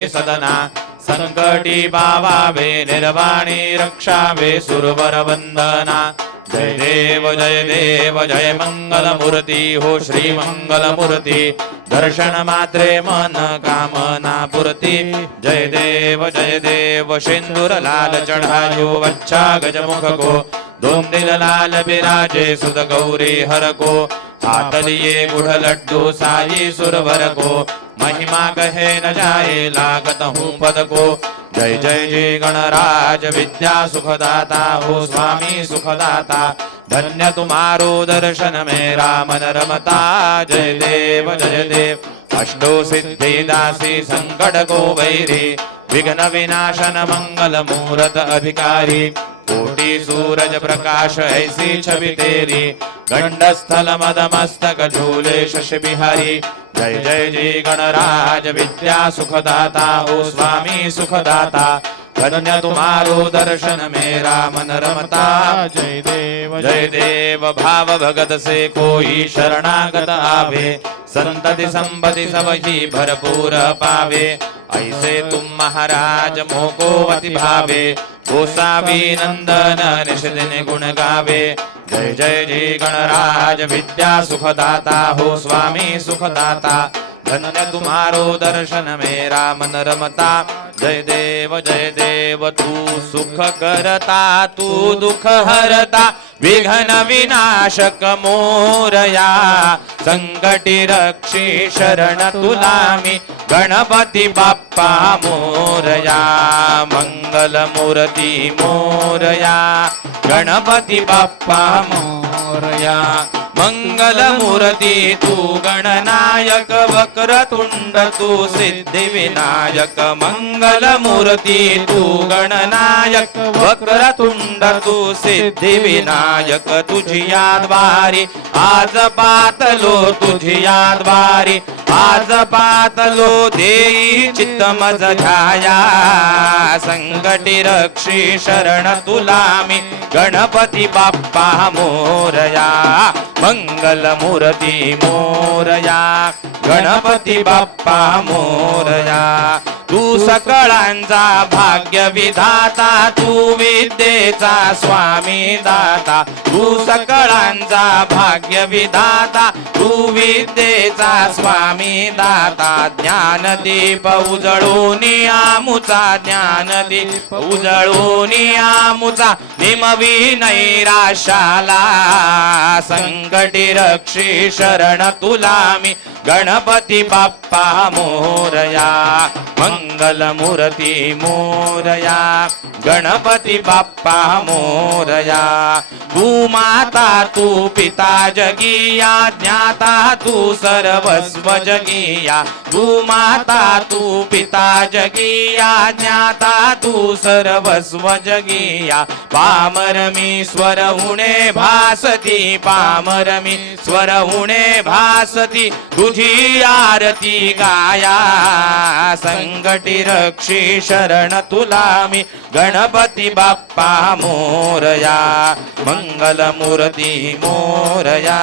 सदना संकटी पावावे निर्वाणी रक्षावे सुरवर वंदना। जय देव जय मंगल मूर्ति हो श्री मंगल मूर्ति। दर्शन मात्रे मन कामना पूर्ति। जय देव सिंदूर लाल चढ़ायो अच्छा गजमुख को। दोन दिल लाल बिराजे सुत गौरी हर को। हाथ लिए गुढ़ लड्डू साई सुरवर को। महिमा कहे न जाए लागत हूँ पद को। जय जय गणराज विद्या सुखदाता हो स्वामी सुखदाता। धन्य तुम्हारो दर्शन मेरा मन रमता। जय देव अष्टो सिद्धि दासी संकट को वैरी। विघ्न विनाशन मंगल मूरत अधिकारी। कोटि सूरज प्रकाश ऐसी छवि तेरी। गंडस्थल मद मस्तक झूले शशि बिहारी। जय जय गणराज विद्या सुखदाता हो स्वामी सुखदाता। धन्य तुम्हारो दर्शन मेरा मन रमता। जय देव भाव भगत से कोई शरणागत आवे। संतति संपत्ति सब ही भरपूर पावे। ऐसे तुम महाराज मोको अति भावे। गोसावी नंदन निश दिन गुण गावे। जय जय गणराज विद्या सुखदाता हो स्वामी सुखदाता। धन्य तुम्हारो दर्शन मेरा मन रमता। जय देव तू सुख करता तू दुख हरता। विघ्न विनाशक मोरया। संकटी रक्षी शरण तुलामी। गणपती बाप्पा मोरया। मंगल मूर्ति मोरया। गणपती बाप्पा मोरया। मंगल मूर्ति तू गणनायक वक्रतुंड तू सिद्धि विनायक। मंगल मूर्ति तू गणनायक वक्रतुंड तू सिद्धि विनायक। तुझिया द्वारी आज पातलो तुझिया द्वारी। आज पातलो देई चित्त मज ध्याया। संकटी रक्षी शरण तुलामी। गणपती बाप्पा मोरया। मंगल मूर्ति मोरया। गणपती बाप्पा मोरया। तू सकळांचा भाग्य विधाता तू विद्येचा स्वामी दाता। तू सकळांचा भाग्य विधाता तू विद्येचा स्वामी दाता। ज्ञानदीप उजळून आमुचा ज्ञानदीप उजळून आमुचा। निमवी नैराशाला संकटी रक्षी शरण तुलामी। गणपती बाप्पा मोरया। मंगल मूर्ति मोरया। गणपती बाप्पा मोरया। तू माता तू पिता जगिया। ज्ञाता तू सर्वस्व जगिया। तू माता तू पिता जगिया। ज्ञाता तू सर्वस्व जगिया। पामरमी स्वर उणे भासती। पामरमी स्वर उणे भासती। तुझी आरती गाया। संकटी रक्षी शरण तुलामी। गणपती बाप्पा मोरया। मंगल मूर्ति मोरया।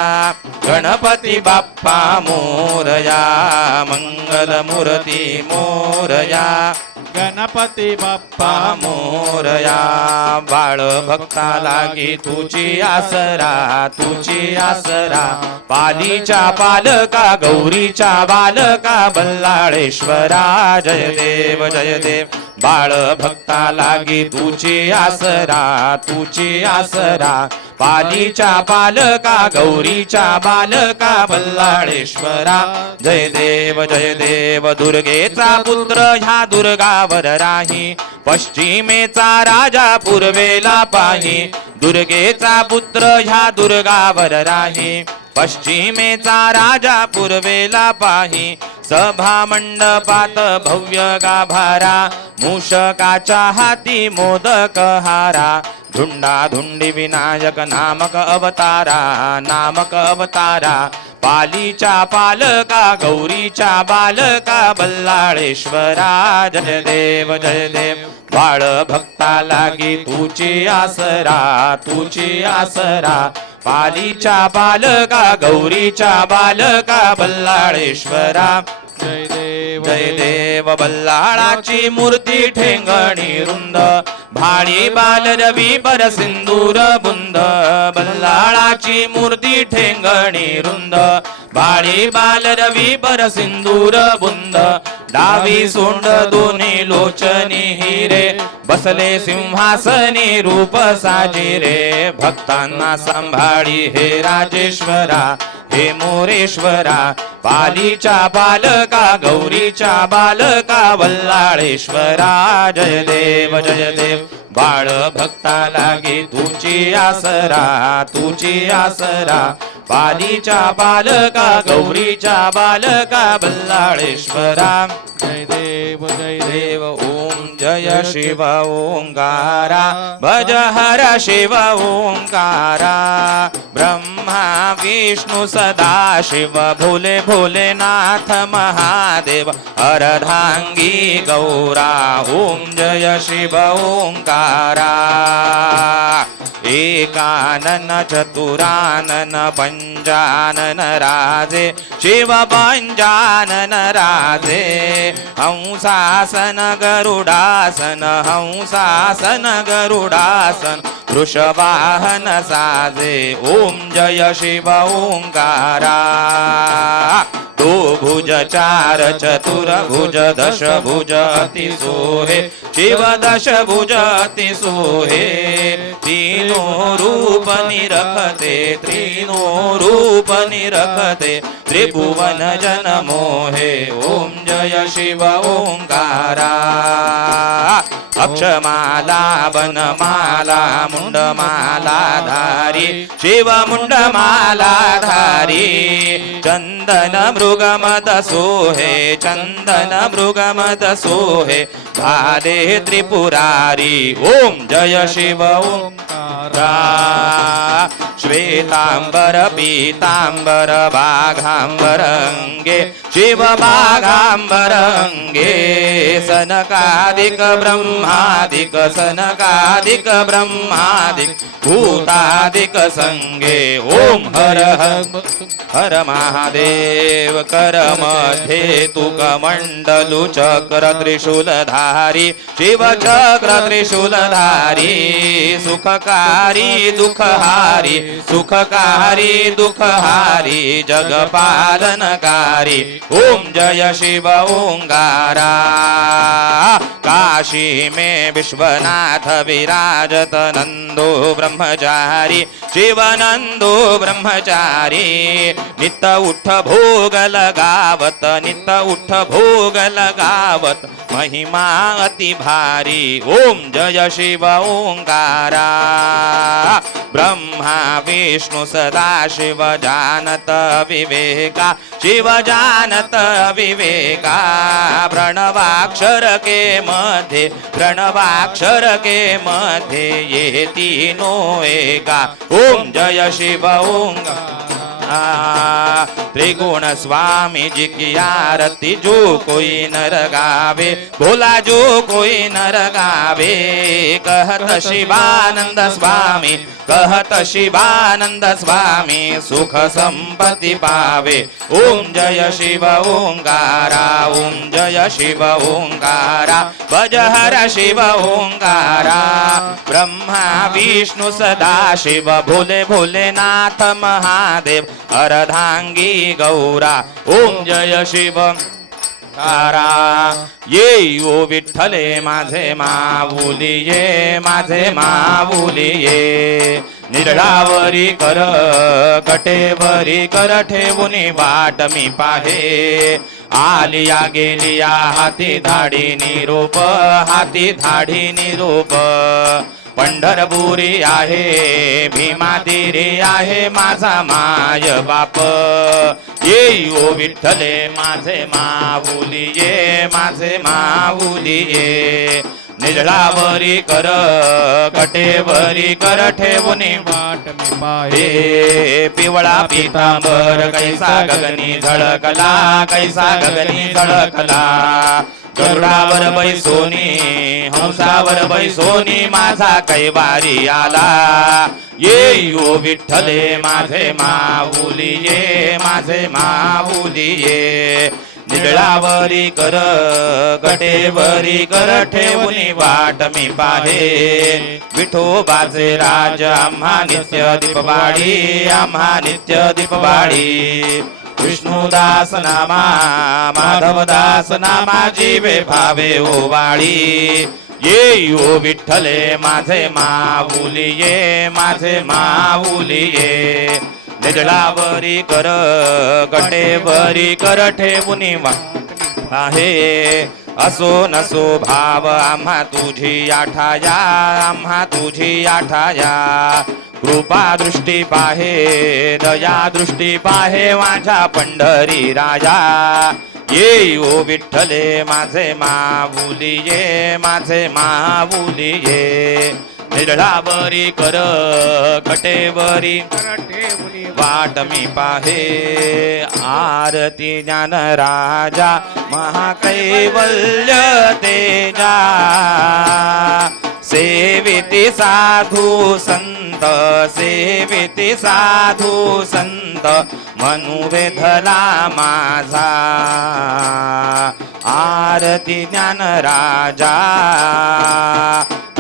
गणपती बाप्पा मोरया। मंगल मूर्ति मोरया। गणपती बाप्पा मोरया। बाळ भक्ता लागी तुझी आसरा तुझी आसरा। पालीच्या पालका गौरीच्या बालका बल्लाळेश्वरा। जय देव बाळ भक्ता लागी तुझी आसरा तुझी आसरा। पालीच्या पालका गौरीच्या बालका बल्लाळेश्वरा। जय देव दुर्गेचा पुत्र ह्या दुर्गावर राही। पश्चिमेचा राजा पूर्वेला पाही। दुर्गेचा पुत्र ह्या दुर्गावर राही। पश्चिमेचा राजा पूर्वेला पाही। सभा मंडपात भव्य गाभारा। मूषकाच्या हाती मोदक हारा। धुंडा धुंडी विनायक नामक अवतारा नामक अवतारा। पालीच्या पालका गौरीच्या बालका बल्लाळेश्वरा। जय देव बाळ भक्ता लागी तुझी आसरा तुझी आसरा। पालीच्या बालका गौरीच्या बालका बल्लाळेश्वरा। जय देव बल्लाळाची मूर्ती ठेंगणी रुंद भाळी बाल रवी पर सिंदूर बुंद बल्लाळाची मूर्ती ठेंगणी रुंद भाळी बाल रवी पर सिंदूर बुंद डावी सोंड दोन्ही लोचनी हिरे बसले सिंहासनी रूप साजिरे भक्तांना सांभाळी हे राजेश्वरा हे मोरेश्वरा पालीच्या बालका गौरीच्या बालका वल्लाळेश्वरा जय देव बाळ भक्ता लागे तुची आसरा पालीच्या बालका गौरीच्या बालका वल्लाळेश्वरा जय देव ओम जय शिव ओंकारा भज हर शिव ओंकारा ब्रह्मा विष्णु सदा शिव भोले भोलेनाथ महादेव अर्धांगी गौरा ओम जय शिव ओंकारा एकानन चतुरानन पंचानन राजे शिव पंचानन राजे हंसासन गरुडासन वृषवाहन साजे ओम जय शिव ओंकारा दो भुज चार चतुर भुज दश भुज अति सोहे शिव दश भुज अति सोहे तीनों रूप निरखते त्रिभुवन जन मोहे ओम जय शिव ओंकारा अक्षमाला वनमाला मुंडमाला धारी शिव मुंडमाला धारी चंदन मृगमद सोहे भाले त्रिपुरारी ओम जय शिव ओंकारा श्वेतांबर पीतांबर बाघांबर अंगे शिव बाघांबर अंगे सनकादिक ब्रह्मादिक भूतादिक संगे ओम हर हर महादेव कर मध्ये तुक मंडलु चक्र त्रिशूलधारी शिव चक्र त्रिशूलधारी सुखकारी दुखहारी जगपालनकारी ओम जय शिव ओंकारा काशी में विश्वनाथ विराजत नंदो ब्रह्मचारी शिवनंदो ब्रह्मचारी नित उठ भोग लगावत महिमा अति भारी ओम जय शिव ओंकारा ब्रह्मा विष्णु सदा शिव जानत विवेका शिव जानत विवेका प्रणवाक्षर के मध्य ये तीनों एका ओम जय शिव ओंकारा त्रिगुण स्वामी जी की आरती जो कोई नर गावे भोला जो कोई नर गावे कहत शिवानंद स्वामी सुख संपत्ति पावे ओम जय शिव ओंकारा भज हर शिव ओंकारा ब्रह्मा विष्णु सदा शिव भोले भोलेनाथ महादेव अर्धांगी गौरा ओम जय शिव तारा ये ओ विठ्ठले माझे माऊली ये निरळावरी कर कटेवरी कर ठेवूनी वाट मी पाहे आलिया गेलिया हाती धाडी निरोप पंढरपुरी आहे भीमातिरी आहे माझा माय बाप ये ओ विठ्ठले माझे माऊली ये निजळावरी कर कटेवरी कर ठेवूनी वाट मी पाहे पिवळा पीतांबर कैसा गगनी झळकला गरुडावर बैसोनी हंसावर बैसोनी माझा कैवारी आला ये ओ विठ्ठले माझे माऊली ये निडळावरी कर कटेवरी कर ठेवून वाट मी पाहे विठोबाचे राज आम्हा नित्य दीपवाडी आम्हा नित्य दीपवाडी विष्णुदास नामा माधवदास नामा जीवे भावे ओवाळी ये ओ विठ्ठले माझे माऊली ये माझे माऊली ये निडळावरी कर कटेवरी कर ठेवून आहे असो नसो भाव आम्हा तुझी आठाया आम्हा तुझी आठाया कृपा दृष्टी पाहे दया दृष्टी पाहे माझ्या पंढरी राजा ये ओ विठ्ठले माझे माऊली ये माझे माऊली ये निडळावरी कर कटेवरी वाट मी पाहे आरती ज्ञान राजा महाकैवल्य तेजा सेविती साधू संत सेविती साधू संत मनुवेधला माझा आरती ज्ञान राजा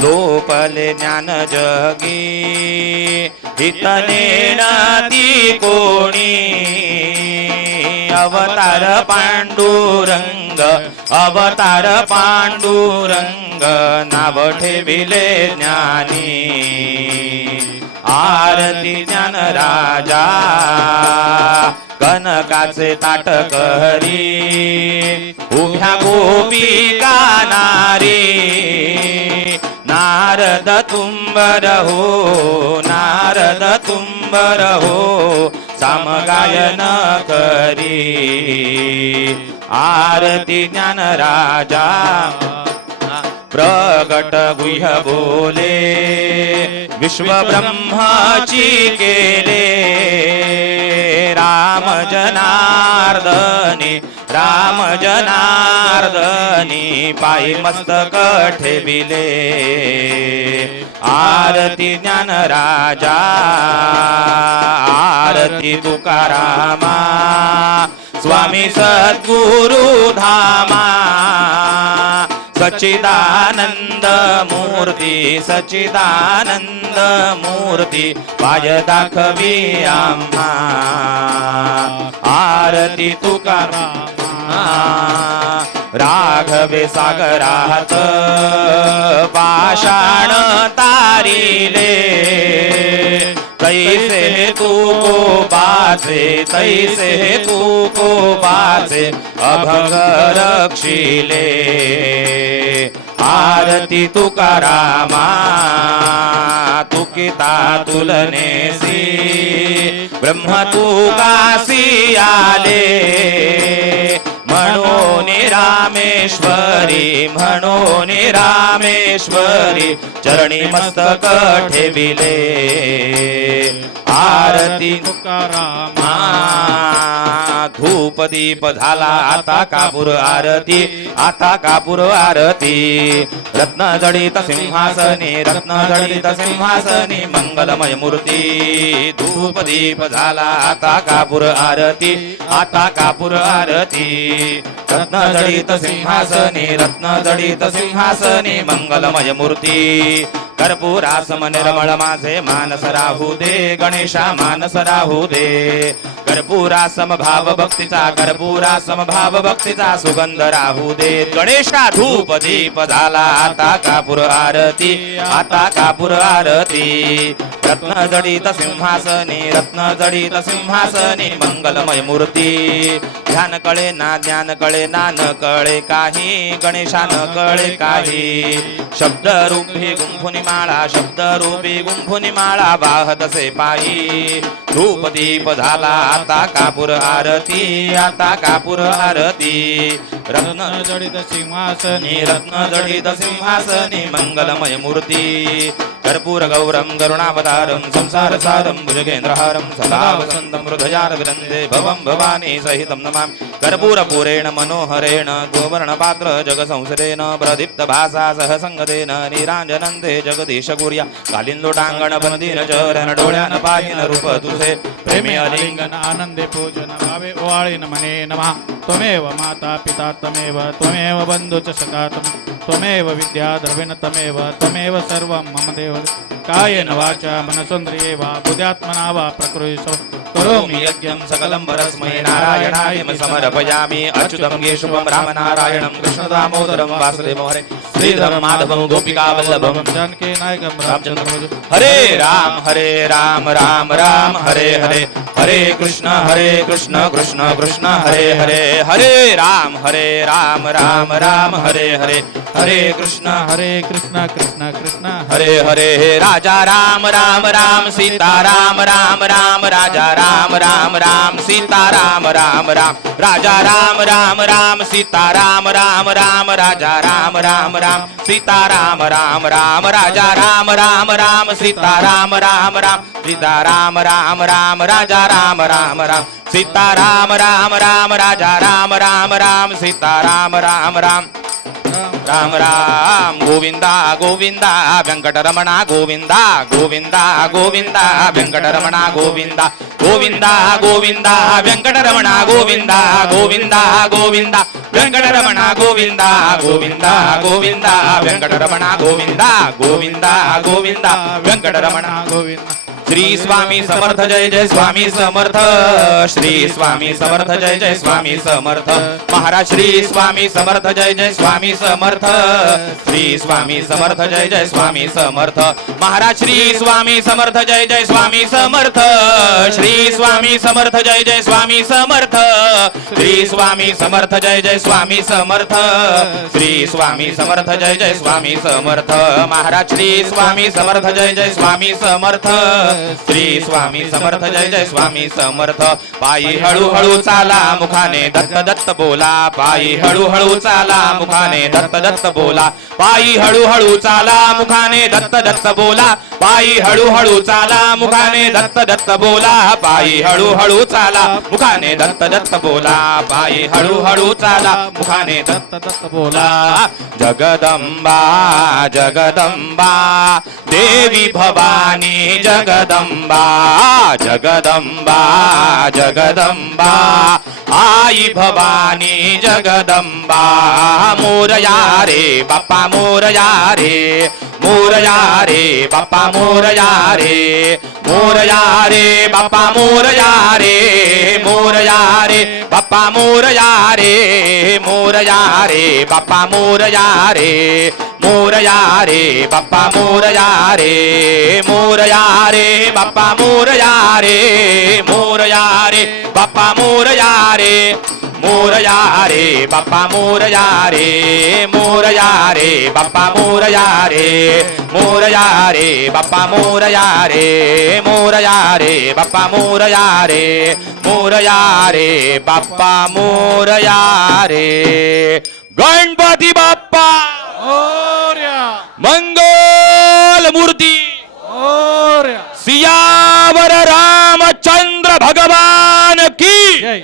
लोपले ज्ञान जगी हितनेन ती कोणी अवतार पांडुरंग अवतार पांडुरंग नाव ठेविले ज्ञानी आरती ज्ञान राजा कनकाचे ताट करी उभ्या गोपिका नारी नारद तुंबर हो नारद तुंबर हो सामगायन करी आरती ज्ञान राजा प्रगट गुह्य बोले विश्व ब्रह्माची केले राम जनार्दनी राम जनार्दनी पायी मस्तक ठेविले आरती ज्ञान राजा आरती तुकारामा स्वामी सद्गुरु धामा सच्चिदानंद मूर्ती सच्चिदानंद मूर्ती पाय दाखवी आम्हा आरती तुकारामा राघवे सागरात पाषाण तारिले तैसे तू को बाचे तैसे तू को बाचे अभंग रक्षिले आरती तुकारामा तुकिता तुलनेसी ब्रह्म तू कासी आले म्हणून रामेश्वरी म्हणून रामेश्वरी चरणी मस्तक ठेविले आरती तुकारामा धूप दीप झाला आता कापूर आरती आता कापूर आरती रत्न जडित सिंहासनी मंगलमय मूर्ती धूप दीप झाला आता कापूर आरती आता कापूर आरती रत्न जडित सिंहासनी मंगलमय मूर्ती कर्पूरासम निर्मळ माझे मानस राहू दे गणेशा मानस राहू दे कर्पूरासम भाव भक्तीचा सुगंध राहू दे गणेशा धूप दीप झाला आता कापूर आरती रत्न जडित सिंहासनी मंगलमय मूर्ती ध्यान कळे ना ज्ञान कळे ना न कळे काही गणेशा न कळे काही शब्द रूपी गुंफुनी माळा वाहत से पायी धूप दीप झाला आता कापूर आरती रत्न जडित सिंहासनी मंगलमय मूर्ती कर्पूर गौरम करुणावतारम संसार सारम भुजगेंद्रहारम सदा वसंतम हृदयार विरंदे भवम भवानी सहितम नमामि कर्पूरपूरेण मनोहरेण गोवर्णपात्र जगसंसरेण प्रदीप्त भासा सह संगतेन निरांजनंते जगदीश कुर्या कालीन लोटांगण बनदीन चरण डोळ्यान पाहिन रूप तुझे प्रेमी आलिंगन आनंदे पूजन भावे ओवाळीन मने नमः त्वमेव माता पिता त्वमेव बंधुच सखा त्वमेव विद्या द्रविण त्वमेव सर्वं मम देव कायेन वाचा मनसोन्द्रिये वा बुद्ध्यात्मना वा प्रकृतिसो करोमि यज्ञं सकलं परस्मै नारायणाय समर्पयामि अच्युतं केशवं रामनारायणं कृष्णदामोदरं वासुदेवं हरे श्रीधरं माधवं गोपिकावल्लभं जानकी नायकं रामचन्द्रं हरे राम राम राम हरे हरे हरे कृष्ण कृष्ण कृष्ण हरे हरे हरे राम राम राम हरे हरे हरे कृष्ण कृष्ण कृष्ण हरे हरे राजा राम राम सीता राम राम राजा राम राम सीता राम राजा राम राम सीता राम राम राजा राम सीता राम राजा राम राम सीता राम सीता राम राजा राम सीता राम राजा राम सीता राम राम राम गोविंदा गोविंदा वेंकटरमणा गोविंदा गोविंदा गोविंदा वेंकटरमणा गोविंदा गोविंदा गोविंदा वेंकटरमणा गोविंदा गोविंदा गोविंदा वेंकटरमणा गोविंदा गोविंदा गोविंदा वेंकटरमणा गोविंदा गोविंदा गोविंदा वेंकटरमणा गोविंद श्री स्वामी समर्थ जय जय स्वामी समर्थ श्री स्वामी समर्थ जय जय स्वामी समर्थ महाराज श्री स्वामी समर्थ जय जय स्वामी समर्थ श्री स्वामी समर्थ जय जय स्वामी समर्थ महाराज श्री स्वामी समर्थ जय जय स्वामी समर्थ श्री स्वामी समर्थ जय जय स्वामी समर्थ श्री स्वामी समर्थ जय जय स्वामी समर्थ श्री स्वामी समर्थ जय जय स्वामी समर्थ महाराज श्री स्वामी समर्थ जय जय स्वामी समर्थ श्री स्वामी समर्थ जय जय स्वामी समर्थ पायी हळूहळू चाला मुखाने दत्त दत्त बोला पायी हळूहळू चाला मुखाने दत्त दत्त बोला पायी हळूहळू चाला मुखाने दत्त दत्त बोला पायी हळूहळू चाला मुखाने दत्त दत्त बोला पायी हळूहळू चाला मुखाने दत्त दत्त बोला पायी हळूहळू चाला मुखाने दत्त दत्त बोला जगदंबा जगदंबा देवी भवानी जगदंबा जगदंबा जगदंबा आई भवानी जगदंबा मोरया रे बाप्पा मोरया रे मोरया रे बाप्पा मोरया रे मोरया रे बाप्पा मोरया रे मोरया रे बाप्पा मोरया रे मोरया रे बाप्पा मोरया रे मोरया रे बाप्पा मोरया रे मोरया रे बाप्पा मोरया रे मोरया रे बाप्पा मोरया रे मोरया रे बाप्पा मोरया रे मोरया रे बाप्पा मोरया रे मोरया रे बाप्पा मोरया रे मोरया रे बाप्पा मोरया रे मोरया रे बाप्पा मोरया रे गणपती बाप्पा मंगल मूर्ती सियावर रामचंद्र भगवान की जय